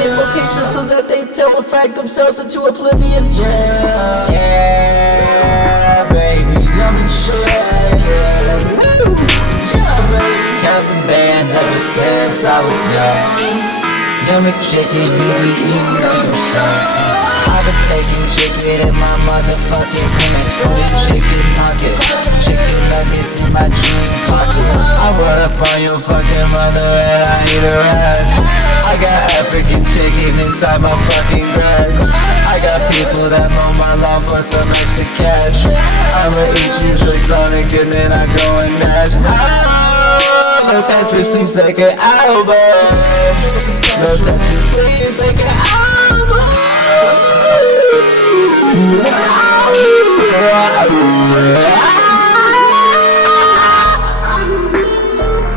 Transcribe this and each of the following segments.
same location so that they telefrag themselves into oblivion. Yeah, yeah, baby, I'm in shit. Yeah, baby, counting bands ever since I was young. Mcchicken, you be eating up the sun. I've been taking chicken in my motherfucking hands. Putting chicken nugget, chicken nuggets in my jean pocket. I run up on your fucking mother and I eat her ass. I got African chicken inside my fucking grass. I got people that mow my lawn for some extra cash. I'ma eat you Sonic and then I go and dash. No Tetris, please make an album. No Tetris, please make an album.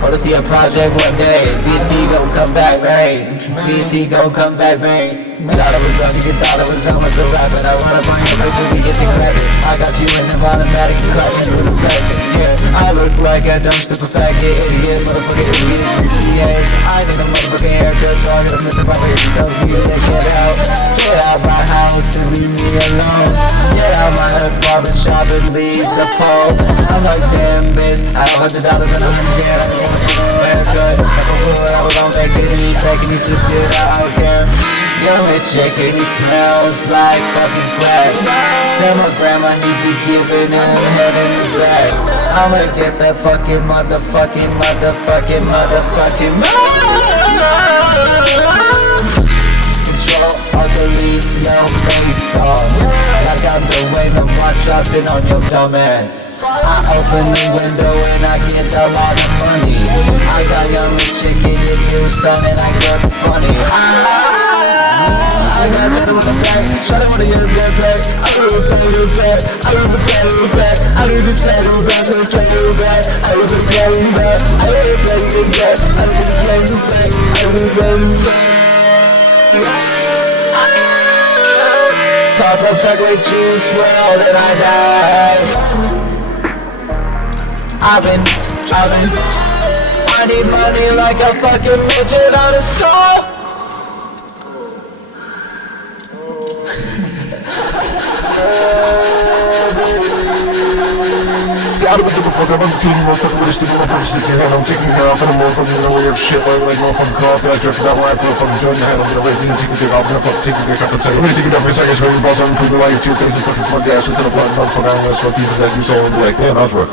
Wanna see a project one day. BST gon' come back, right? BST gon' come back, right? Thought I was done, you thought I was done with the rap, but I run up on your face to get the credit. I got you in the automatic crashing through the fashion. Yeah, I look like a dumb stupid faggot, idiot, motherfucker, idiot, PCA. I need a motherfucking haircut, so I'm gonna miss the proper if he tells me to get out my house and leave me alone. Get out my barbershop and leave the pole. I'm like, damn bitch, I have $100 and I'm scared. I just wanna get a haircut. If I could, I was gonna make it any second, you just get out there. Yo, Mcchicken, he smells like fucking crack. Tell my grandma he be giving him head in his back. I'ma get that fucking motherfucking control of the lead, no face off. Like I'm the way the watch dropping on your dumb ass. I open the window and I get a lot of money. I got young Mcchicken, you do something I get funny. I got you in the back, shot it when I get a bad back. I do the play real bad, I do the play real bad. I do the slide real bad, so the play real bad. I do the play real bad, I do the play real bad. I do the play real bad, I do the play real bad. Pop a pack with juice, well then I die. I need money like a fucking midget on a stroll. I don't give a fuck, I'm feeding motherfucker with a stick, motherfucker stick in hand. I'm taking it off and I'm motherfucking away of shit like motherfucking coffee. I drip that white motherfucking joint in the hand. I'm gonna wait and take a dick off and I'm fucking taking a dick off and take. I'm gonna take it off for a second, so I'm gonna boss on and put the light two things and fucking fuck the ashes to the blood. Motherfucker, I'm gonna smoke you because I do so. Like, damn, how's work?